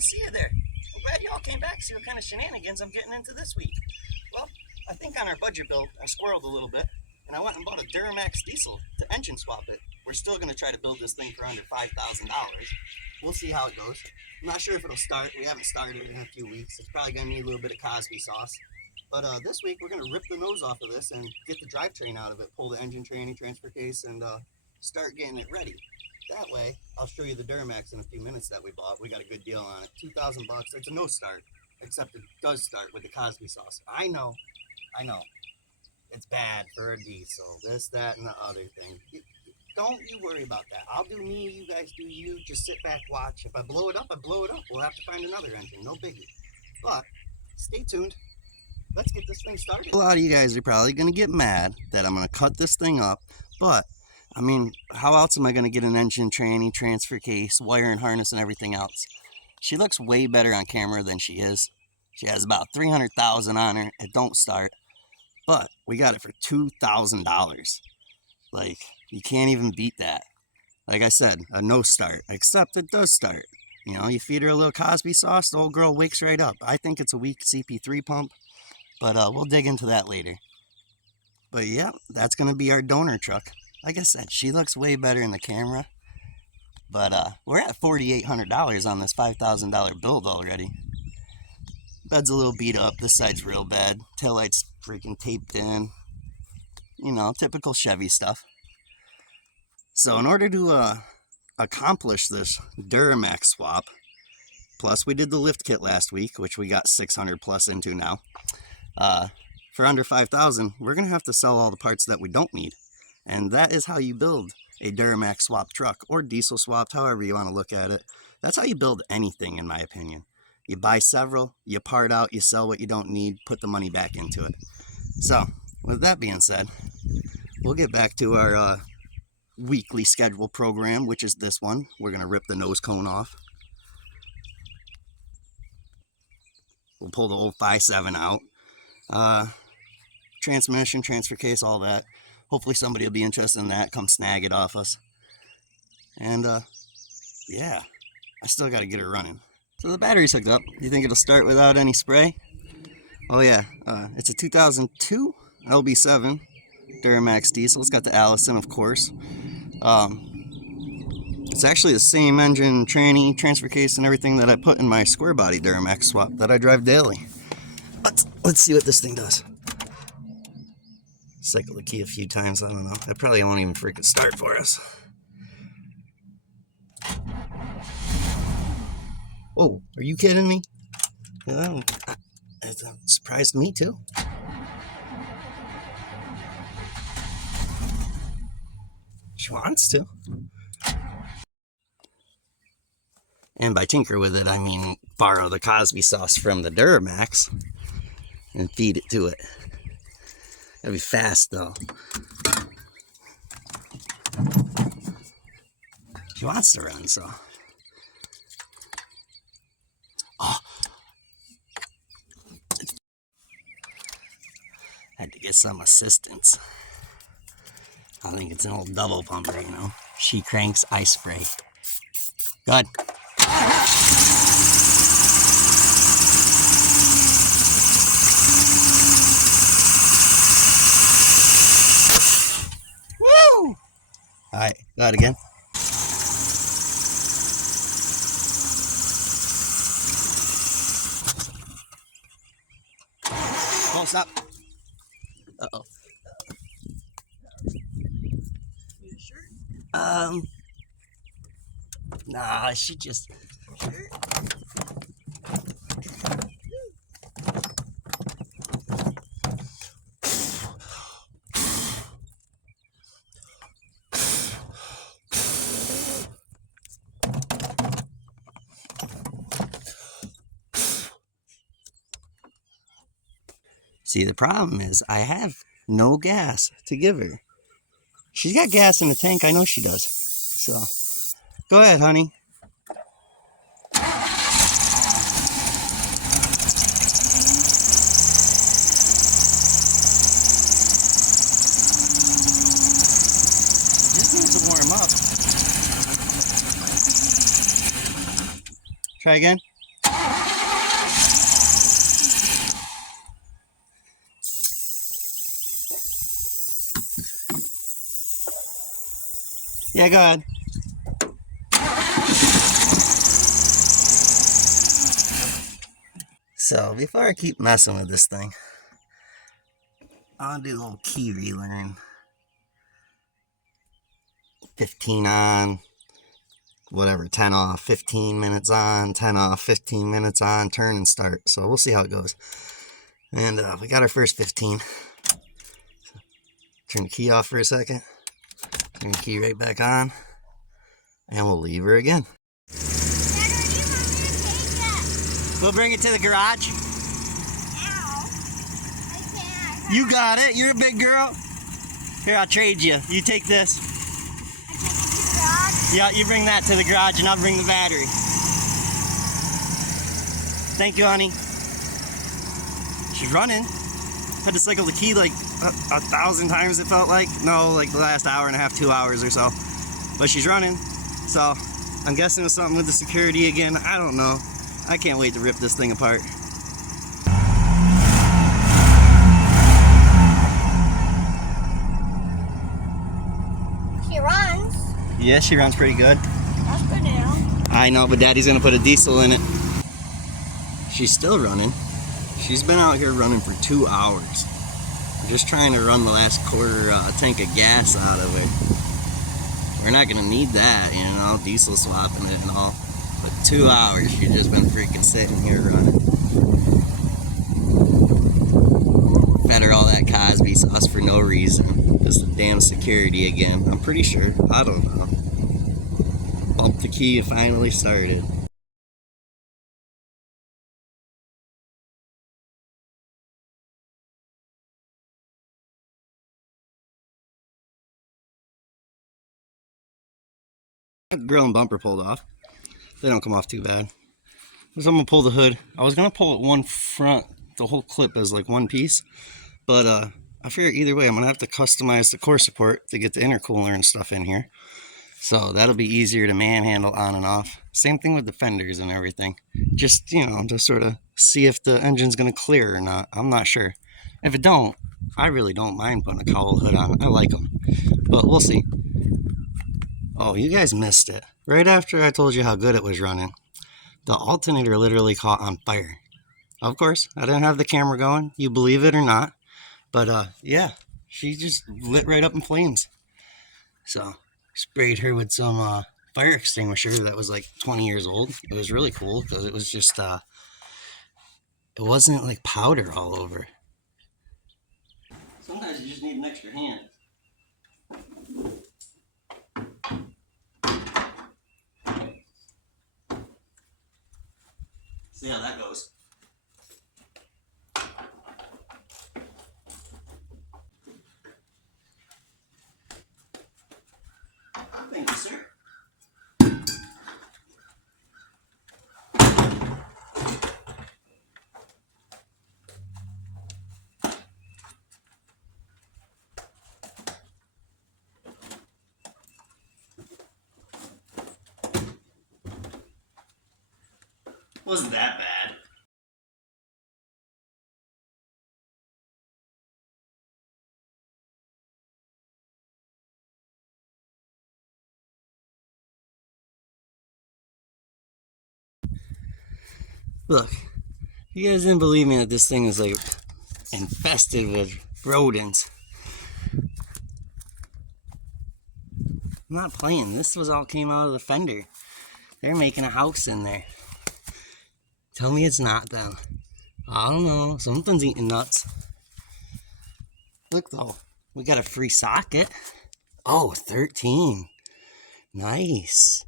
I see you there. I'm glad y'all came back to see what kind of shenanigans I'm getting into this week. Well, I think on our budget build, I squirreled a little bit, and I went and bought a Duramax diesel to engine swap it. We're still going to try to build this thing for under $5,000. We'll see how it goes. I'm not sure if it'll start. We haven't started in a few weeks. It's probably going to need a little bit of Cosby sauce. But this week, we're going to rip the nose off of this and get the drivetrain out of it, pull the engine train and transfer case, and start getting it ready. That way, I'll show you the Duramax in a few minutes that we bought. We got a good deal on it. $2,000 bucks. It's a no start, except it does start with the Cosby sauce. I know. It's bad for a diesel. This, that, and the other thing. Don't you worry about that. I'll do me, you guys do you. Just sit back, watch. If I blow it up, I blow it up. We'll have to find another engine. No biggie. But stay tuned. Let's get this thing started. A lot of you guys are probably going to get mad that I'm going to cut this thing up. But, I mean, how else am I going to get an engine tranny, transfer case, wire and harness, and everything else? She looks way better on camera than she is. She has about 300,000 on her. It don't start. But we got it for $2,000. Like, you can't even beat that. Like I said, a no start, except it does start. You know, you feed her a little Cosby sauce, the old girl wakes right up. I think it's a weak CP3 pump, but we'll dig into that later. But yeah, that's going to be our donor truck. Like I said, she looks way better in the camera. But we're at $4,800 on this $5,000 build already. Bed's a little beat up. This side's real bad. Taillight's freaking taped in. You know, typical Chevy stuff. So in order to accomplish this Duramax swap, plus we did the lift kit last week, which we got 600 plus into now. For under 5,000, we're going to have to sell all the parts that we don't need. And that is how you build a Duramax swap truck, or diesel swapped, however you want to look at it. That's how you build anything, in my opinion. You buy several, you part out, you sell what you don't need, put the money back into it. So, with that being said, we'll get back to our weekly schedule program, which is this one. We're going to rip the nose cone off. We'll pull the old 5.7 out. Transmission, transfer case, all that. Hopefully somebody will be interested in that. Come snag it off us. And, yeah, I still got to get her running. So the battery's hooked up. Do you think it'll start without any spray? Oh yeah, it's a 2002 LB7 Duramax diesel. It's got the Allison, of course. It's actually the same engine, tranny, transfer case, and everything that I put in my square body Duramax swap that I drive daily. But let's see what this thing does. Cycle the key a few times, I don't know. It probably won't even freaking start for us. Whoa, are you kidding me? It surprised me too. She wants to. And by tinker with it, I mean borrow the Cosby sauce from the Duramax and feed it to it. Gotta be fast though. She wants to run, so. Oh. Had to get some assistance. I think it's an old double pumper, you know. She cranks, I spray. Good. Woo! Alright, go ahead again. Don't stop. Uh-oh. Nah, she just... See, the problem is I have no gas to give her. She's got gas in the tank, I know she does. So, go ahead, honey. Just needs to warm up. Try again. Yeah, go ahead. So before I keep messing with this thing, I'll do a little key relearn. 15 on, whatever, 10 off, 15 minutes on, 10 off, 15 minutes on, turn and start. So we'll see how it goes. And we got our first 15. Turn the key off for a second. Turn the key right back on. And we'll leave her again. We'll bring it to the garage. Ow. I can't. You got it. You're a big girl. Here, I'll trade you. You take this. I take it to the garage? Yeah, you bring that to the garage and I'll bring the battery. Thank you, honey. She's running. Had to cycle the key like 1,000 times, it felt like. No, like the last hour and a half, 2 hours or so. But she's running. So I'm guessing it was something with the security again. I don't know. I can't wait to rip this thing apart. She runs. Yeah, she runs pretty good. That's good now. I know, but Daddy's gonna put a diesel in it. She's still running. She's been out here running for 2 hours. We're just trying to run the last quarter tank of gas out of her. We're not gonna need that, you know, diesel swapping it and all. But 2 hours, she's just been freaking sitting here running. Fed her all that Cosby sauce for no reason. Just the damn security again. I'm pretty sure. I don't know. Bumped the key and finally started. Grill and bumper pulled off. They don't come off too bad. So I'm gonna pull the hood. I was gonna pull it one front, the whole clip as like one piece, but I figure either way I'm gonna have to customize the core support to get the intercooler and stuff in here. So that'll be easier to manhandle on and off. Same thing with the fenders and everything. Just, you know, to sort of see if the engine's gonna clear or not. I'm not sure. If it don't, I really don't mind putting a cowl hood on. I like them, but we'll see. Oh, you guys missed it. Right after I told you how good it was running, the alternator literally caught on fire. Of course, I didn't have the camera going, you believe it or not. But yeah, she just lit right up in flames. So, sprayed her with some fire extinguisher that was like 20 years old. It was really cool because it was just, it wasn't like powder all over. Sometimes you just need an extra hand. See how that goes. Thank you, sir. Wasn't that bad. Look, you guys didn't believe me that this thing is like infested with rodents. I'm not playing. This was all came out of the fender. They're making a house in there. Tell me it's not them. I don't know. Something's eating nuts. Look though, we got a free socket. Oh, 13. Nice.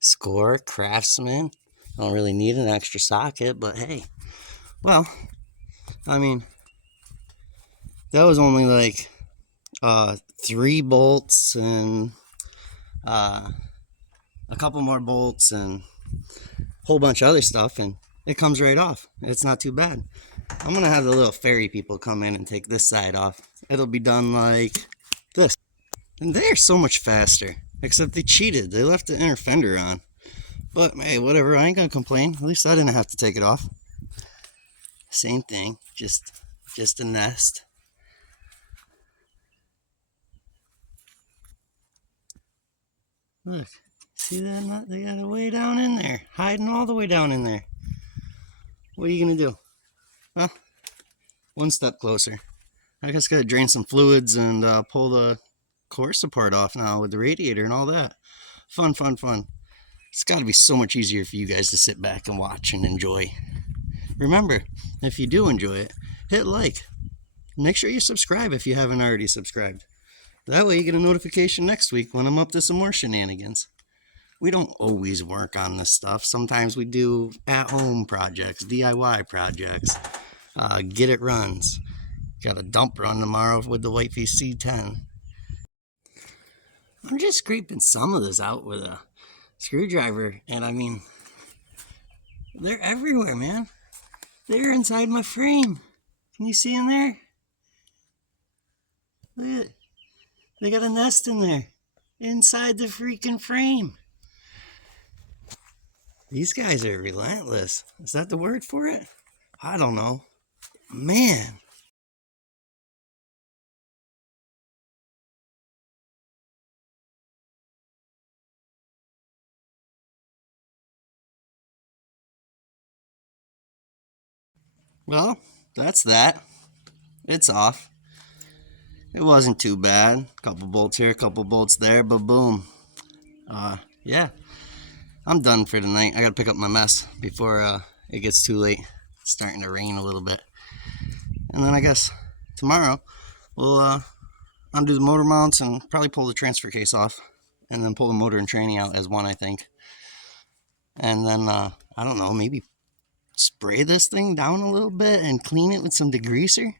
Score, Craftsman. I don't really need an extra socket, but hey. Well, I mean, that was only like 3 bolts and a couple more bolts and a whole bunch of other stuff, and it comes right off. It's not too bad. I'm gonna have the little ferry people come in and take this side off. It'll be done like this. And they're so much faster, except they cheated. They left the inner fender on. But hey, whatever, I ain't gonna complain. At least I didn't have to take it off. Same thing, just a nest. Look, see that nut? They got it way down in there, hiding all the way down in there. What are you gonna do? Huh? One step closer. I just gotta drain some fluids and pull the course apart off now with the radiator and all that. Fun, fun, fun. It's gotta be so much easier for you guys to sit back and watch and enjoy. Remember, if you do enjoy it, hit like. Make sure you subscribe if you haven't already subscribed. That way you get a notification next week when I'm up to some more shenanigans. We don't always work on this stuff. Sometimes we do at-home projects, DIY projects, get it runs. Got a dump run tomorrow with the Wifey C10. I'm just scraping some of this out with a screwdriver, and I mean, they're everywhere, man. They're inside my frame. Can you see in there? Look at it. They got a nest in there, inside the freaking frame. These guys are relentless. Is that the word for it? I don't know. Man. Well, that's that. It's off. It wasn't too bad. Couple bolts here, couple bolts there, but boom. Yeah. I'm done for tonight. I gotta pick up my mess before it gets too late. It's starting to rain a little bit. And then I guess tomorrow we'll undo the motor mounts and probably pull the transfer case off. And then pull the motor and tranny out as one, I think. And then, I don't know, maybe spray this thing down a little bit and clean it with some degreaser.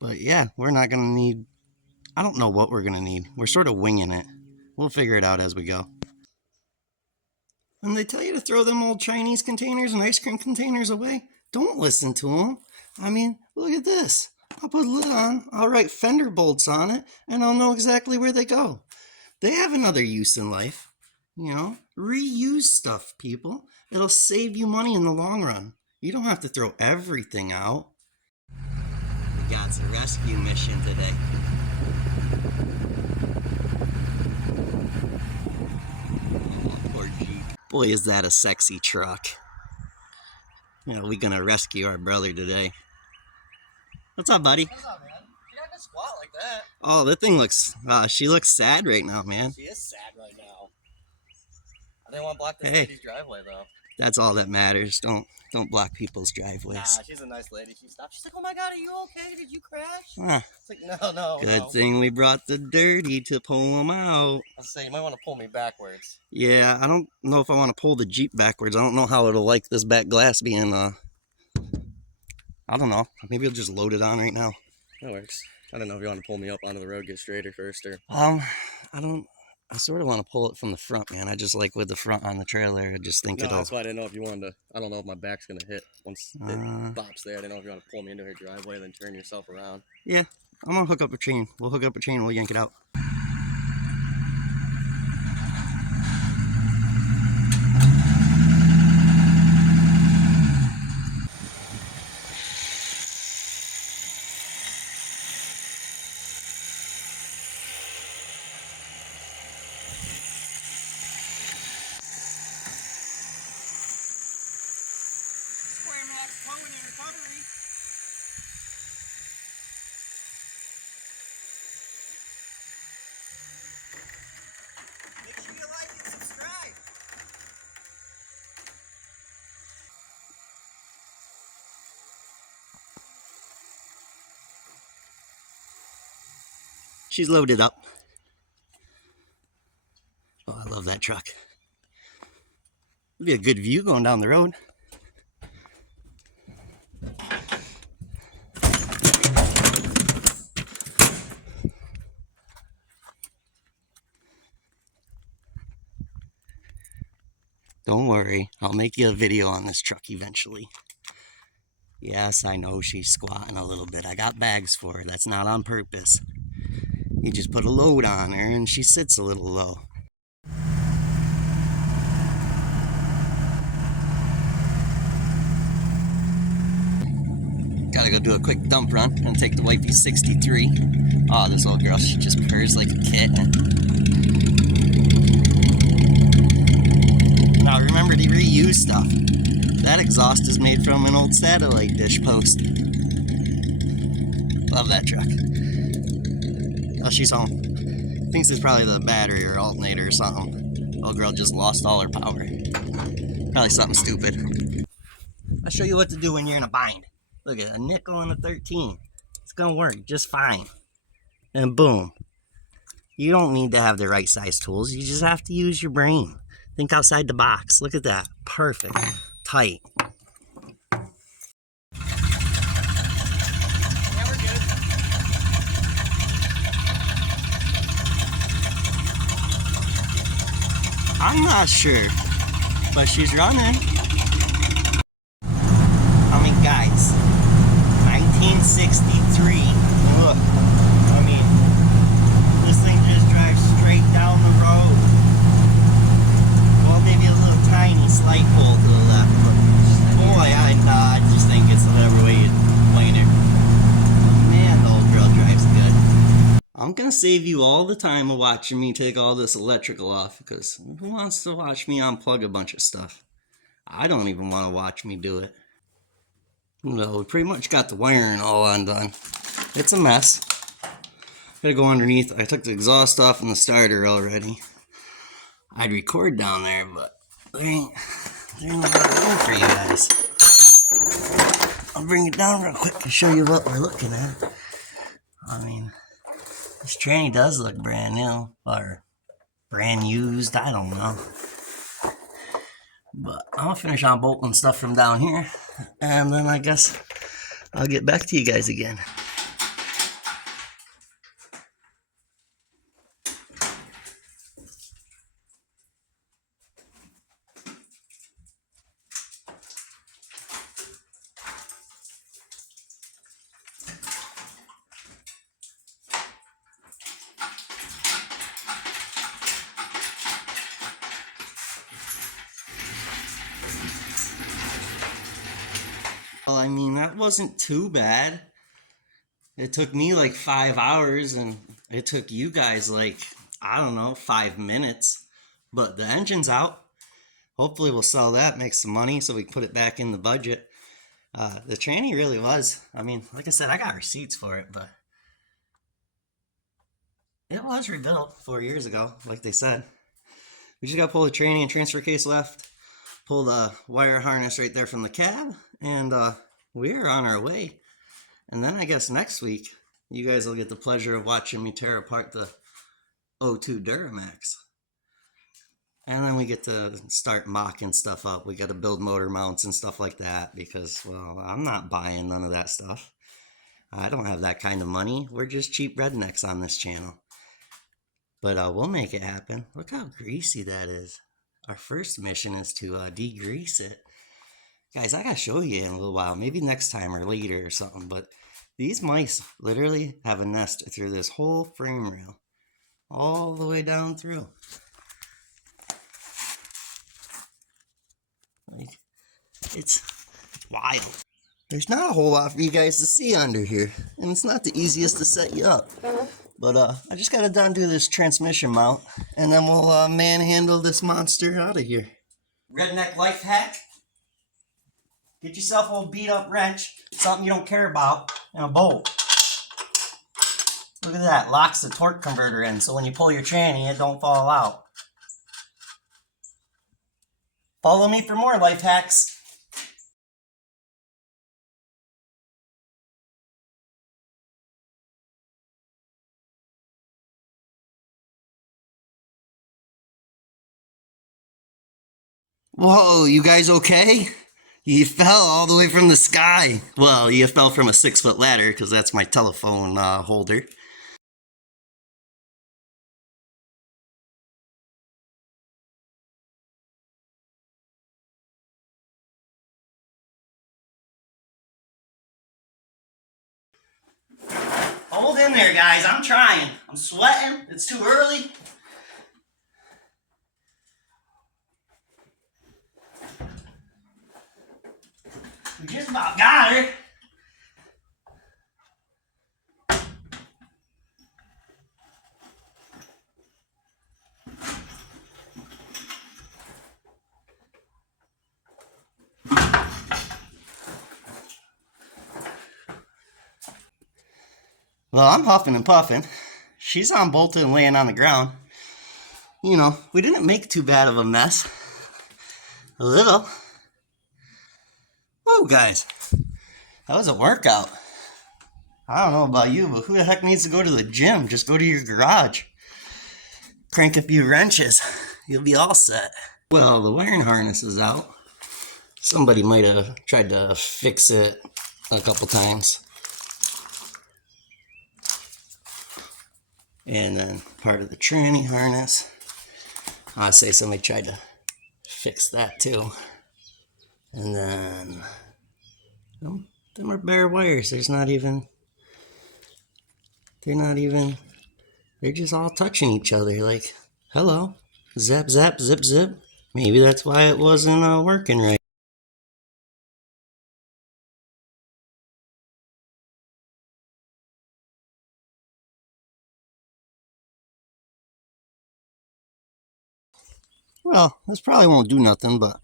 But yeah, we're not going to need, I don't know what we're going to need. We're sort of winging it. We'll figure it out as we go. When they tell you to throw them old Chinese containers and ice cream containers away, don't listen to them. I mean, look at this. I'll put a lid on, I'll write fender bolts on it, and I'll know exactly where they go. They have another use in life. You know, reuse stuff, people. It'll save you money in the long run. You don't have to throw everything out. We got a rescue mission today. Oh, poor Jeep. Boy, is that a sexy truck. You know, we're gonna rescue our brother today. What's up, buddy? What's up, man? You got to squat like that. Oh, that thing looks, she looks sad right now, man. She is sad right now. I didn't want to block this Hey. lady's driveway, though. That's all that matters. Don't block people's driveways. Nah, she's a nice lady. She stopped. She's like, oh my God, are you okay? Did you crash? Huh. It's like, no. Good thing we brought the dirty to pull them out. I'll say, you might want to pull me backwards. Yeah, I don't know if I want to pull the Jeep backwards. I don't know how it'll like this back glass being, I don't know. Maybe I'll just load it on right now. That works. I don't know if you want to pull me up onto the road, get straighter first, or... I sort of want to pull it from the front, man. I just like with the front on the trailer. I just think No, it'll... that's why I didn't know if you wanted to... I don't know if my back's going to hit once it bops there. I didn't know if you want to pull me into her driveway, then turn yourself around. Yeah, I'm going to hook up a chain. We'll hook up a chain and we'll yank it out. Make sure you like and subscribe. She's loaded up. Oh, I love that truck. It'll be a good view going down the road. Don't worry, I'll make you a video on this truck eventually. Yes, I know she's squatting a little bit. I got bags for her. That's not on purpose. You just put a load on her and she sits a little low. Gotta go do a quick dump run and take the wifey 63. Oh, this old girl, she just purrs like a kitten. Now remember to reuse stuff. That exhaust is made from an old satellite dish post. Love that truck. Oh, she's home. Thinks it's probably the battery or alternator or something. Old girl just lost all her power. Probably something stupid. I'll show you what to do when you're in a bind. Look at a nickel and a 13. It's gonna work just fine. And boom. You don't need to have the right size tools. You just have to use your brain. Think outside the box. Look at that. Perfect. Tight. Yeah, we're good. I'm not sure, but she's running. I mean, guys, 1963. Look, I mean, this thing just drives straight down the road. Well, maybe a little tiny slight pull to the left, but boy, I just think it's whatever way you plane it. Man, the old girl drives good. I'm gonna save you all the time of watching me take all this electrical off, because who wants to watch me unplug a bunch of stuff? I don't even want to watch me do it. No, we pretty much got the wiring all undone. It's a mess. Gotta go underneath. I took the exhaust off and the starter already. I'd record down there, but there ain't a lot of room for you guys. I'll bring it down real quick to show you what we're looking at. I mean, this tranny does look brand new, or brand used, I don't know. But I'm gonna finish on bolting stuff from down here, and then I guess I'll get back to you guys again. Well, I mean, that wasn't too bad. It took me like 5 hours, and it took you guys like, I don't know, 5 minutes. But the engine's out. Hopefully we'll sell that, make some money so we can put it back in the budget. The tranny really was, I mean, like I said, I got receipts for it, but it was rebuilt 4 years ago, like they said. We just got to pull the tranny and transfer case left, pull the wire harness right there from the cab, and we're on our way. And then I guess next week, you guys will get the pleasure of watching me tear apart the 02 Duramax. And then we get to start mocking stuff up. We got to build motor mounts and stuff like that because, well, I'm not buying none of that stuff. I don't have that kind of money. We're just cheap rednecks on this channel. But we'll make it happen. Look how greasy that is. Our first mission is to degrease it. Guys, I got to show you in a little while. Maybe next time or later or something. But these mice literally have a nest through this whole frame rail. All the way down through. Like, it's wild. There's not a whole lot for you guys to see under here, and it's not the easiest to set you up. But I just gotta undo this transmission mount, and then we'll manhandle this monster out of here. Redneck life hack: get yourself a beat up wrench, something you don't care about, and a bolt. Look at that, locks the torque converter in, so when you pull your tranny, it don't fall out. Follow me for more life hacks. Whoa, you guys okay? You fell all the way from the sky. Well, you fell from a 6-foot ladder because that's my telephone holder. Hold in there, guys. I'm trying. I'm sweating. It's too early. We just about got her. Well, I'm huffing and puffing. She's unbolted and laying on the ground. You know, we didn't make too bad of a mess. A little. Whoa, guys. That was a workout. I don't know about you, but who the heck needs to go to the gym? Just go to your garage. Crank a few wrenches. You'll be all set. Well, the wiring harness is out. Somebody might have tried to fix it a couple times. And then part of the tranny harness. I'd say somebody tried to fix that too. And then them are bare wires. They're just all touching each other like, hello, zap, zap, zip, zip. Maybe that's why it wasn't working right. Well, this probably won't do nothing, but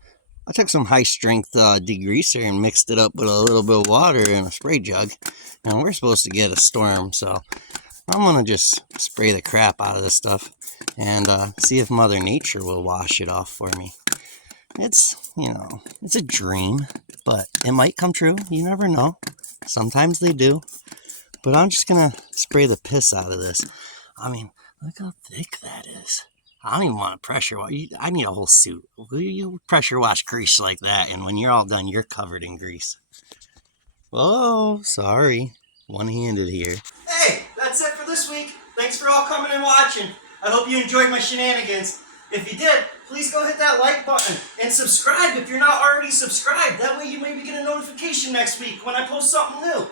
I took some high-strength degreaser and mixed it up with a little bit of water in a spray jug. And we're supposed to get a storm, so I'm going to just spray the crap out of this stuff and see if Mother Nature will wash it off for me. It's, you know, it's a dream, but it might come true. You never know. Sometimes they do. But I'm just going to spray the piss out of this. I mean, look how thick that is. I don't even want to pressure wash. I need a whole suit. You pressure wash grease like that, and when you're all done, you're covered in grease. Oh, sorry. One-handed here. Hey, that's it for this week. Thanks for all coming and watching. I hope you enjoyed my shenanigans. If you did, please go hit that like button and subscribe if you're not already subscribed. That way you maybe get a notification next week when I post something new.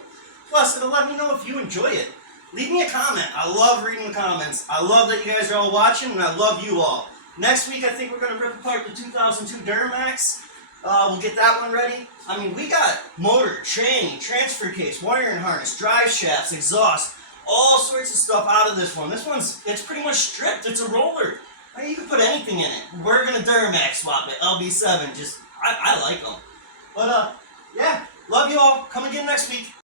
Plus, it'll let me know if you enjoy it. Leave me a comment. I love reading the comments. I love that you guys are all watching, and I love you all. Next week, I think we're going to rip apart the 2002 Duramax. We'll get that one ready. I mean, we got motor, tranny, transfer case, wiring harness, drive shafts, exhaust, all sorts of stuff out of this one. This one's, it's pretty much stripped. It's a roller. I mean, you can put anything in it. We're going to Duramax swap it. LB7. Just, I like them. But, yeah, love you all. Come again next week.